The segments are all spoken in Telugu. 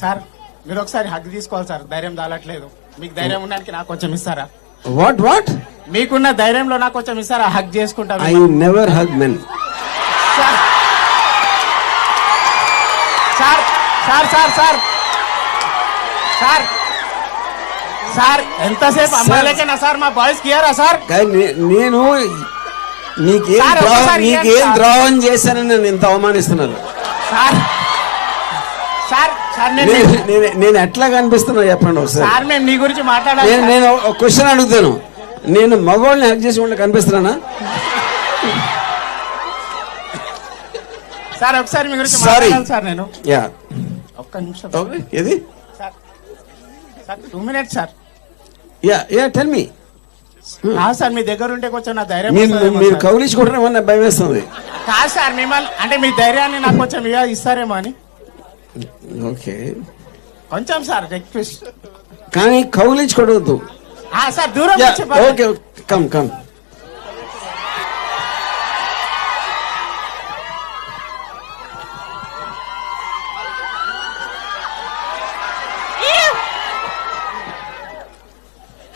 సార్ మీరు ఒకసారి హగ్ తీసుకోవాలి సార్, ధైర్యం దాలట్లేదు. మీకు ధైర్యం ఉండడానికి నాకు కొంచెం ఇస్తారా? వాట్ మీకున్న ధైర్యంలో నాకు కొంచెం ఇస్తారా? హగ్ చేసుకుంటా. I never hug men. Sir sir sir sir sir sir sir ఎంతసేపు అమ్మాయిలకేనా సార్? మా బాయ్స్ కియరా సార్? నేను నీకేం ద్రోహం చేశానని నన్ను ఇంత అవమానిస్తున్నాను సార్. సార్ సార్ నేను ఎట్లా కనిపిస్తున్నా చెప్పండి ఒకసారి. సార్ మేము నీ గురించి మాట్లాడాలి. నేను ఒక క్వశ్చన్ అడుగుతాను, నేను మగవాళ్ళని హెల్ప్ చేసి వాళ్ళకి కనిపిస్తున్నానా? సార్ ఒకసారి మీ గురించి మాట్లాడాలి సార్. నేను యా ఒక్క నిమిషం. ఏది sir? Sir 2 minutes sir. Yeah tell me. Sir మీ దగ్గర ఉంటే కొంచెం నా ధైర్యం. మీరు కౌలించుకుంటారేమో నాకు భయం వేస్తుంది. కాదు సార్, మిమ్మల్ని అంటే మీ ధైర్యాన్ని నాకు కొంచెం ఇస్తారేమో అని. ఓకే కొంచెం సార్ రిక్వెస్ట్. కానీ కౌలించుకోవద్దు సార్, దూరం. Okay come.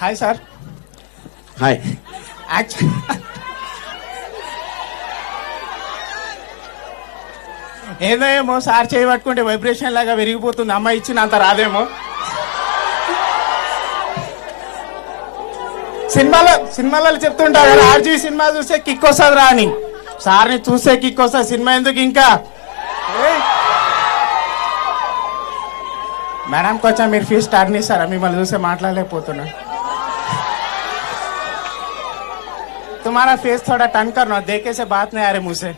Hi sir. Hi. ఏమో సార్ చేయి పట్టుకుంటే వైబ్రేషన్ లాగా విరిగిపోతుంది. అమ్మాయి ఇచ్చిన అంత రాదేమో. సినిమాలలో చెప్తుంటారు కదా, ఆర్జీ సినిమా చూస్తే కిక్ వస్తుంది రా అని. సార్ని చూస్తే కిక్ వస్తుంది, సినిమా ఎందుకు ఇంకా? మేడం కొంచెం మీరు ఫీజు స్టార్ట్ చేస్తారా? మిమ్మల్ని చూస్తే మాట్లాడలేకపోతున్నా. तुम्हारा फेस थोड़ा टर्न करना, देखे से बात नहीं आ रही मुझसे.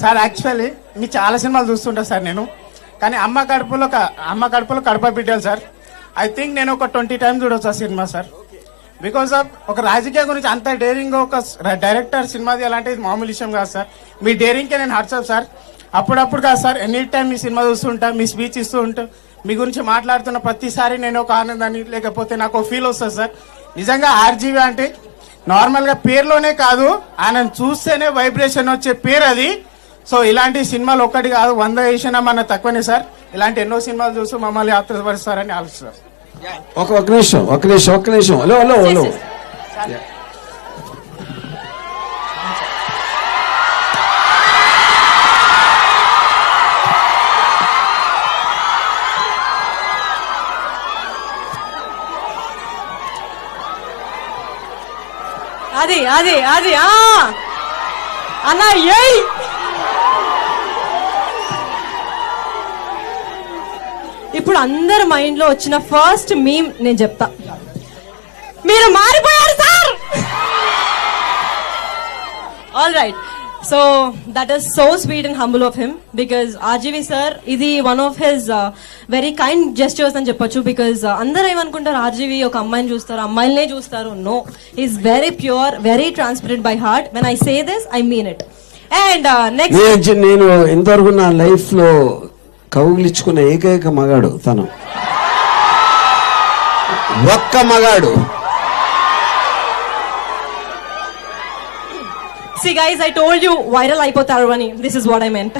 సార్ యాక్చువల్లీ మీ చాలా సినిమాలు చూస్తుంటా సార్ నేను. కానీ అమ్మ కడుపులో కడప బిడ్డలు సార్. ఐ థింక్ నేను ఒక 20 times చూడొచ్చు ఆ సినిమా సార్. బికాస్ ఆఫ్ ఒక రాజకీయ గురించి అంత డేరింగ్ ఒక డైరెక్టర్ సినిమాది అలాంటిది మామూలు విషయం కాదు సార్. మీ డేరింగ్కే నేను హర్ట్స్ సార్. అప్పుడప్పుడు కాదు సార్, ఎనీ టైం మీ సినిమా చూస్తుంటా, మీ స్పీచ్ ఇస్తూ ఉంటా, మీ గురించి మాట్లాడుతున్న ప్రతిసారి నేను ఒక ఆనందాన్ని లేకపోతే నాకు ఫీల్ వస్తుంది సార్. నిజంగా ఆర్జీవి అంటే నార్మల్గా పేరులోనే కాదు, ఆయన చూస్తేనే వైబ్రేషన్ వచ్చే పేరు అది. సో ఇలాంటి సినిమాలు ఒక్కటి కాదు, 100 వేసినా మన తక్కువనే సార్. ఇలాంటి ఎన్నో సినిమాలు చూస్తూ మమ్మల్ని ఆత్మపరుస్తారని ఆలోచిస్తారు. ఒక నిమిషం. హలో. అది అన్నా ఏయ్ ఇప్పుడు అందరి మైండ్ లో వచ్చిన ఫస్ట్ మీమ్ నేను చెప్తా. మీరు మారిపోయారు sir. All right, so that is so sweet and humble of him because RGV sir ఇది one of his very kind gestures అని చెప్పొచ్చు. బికాజ్ అందరూ ఏమనుకుంటారు, ఆర్జీవి ఒక అమ్మాయిని చూస్తారు, అమ్మాయిలనే చూస్తారు. No, is very pure, very transparent by heart. When I say this I mean it. And next, నేను ఇంతవరకు నా లైఫ్ లో కౌగిలించుకున్న ఏకైక మగాడు తను, ఒక్క మగాడు. See guys, I told you viral అయిపోతారు అని. This is what I meant.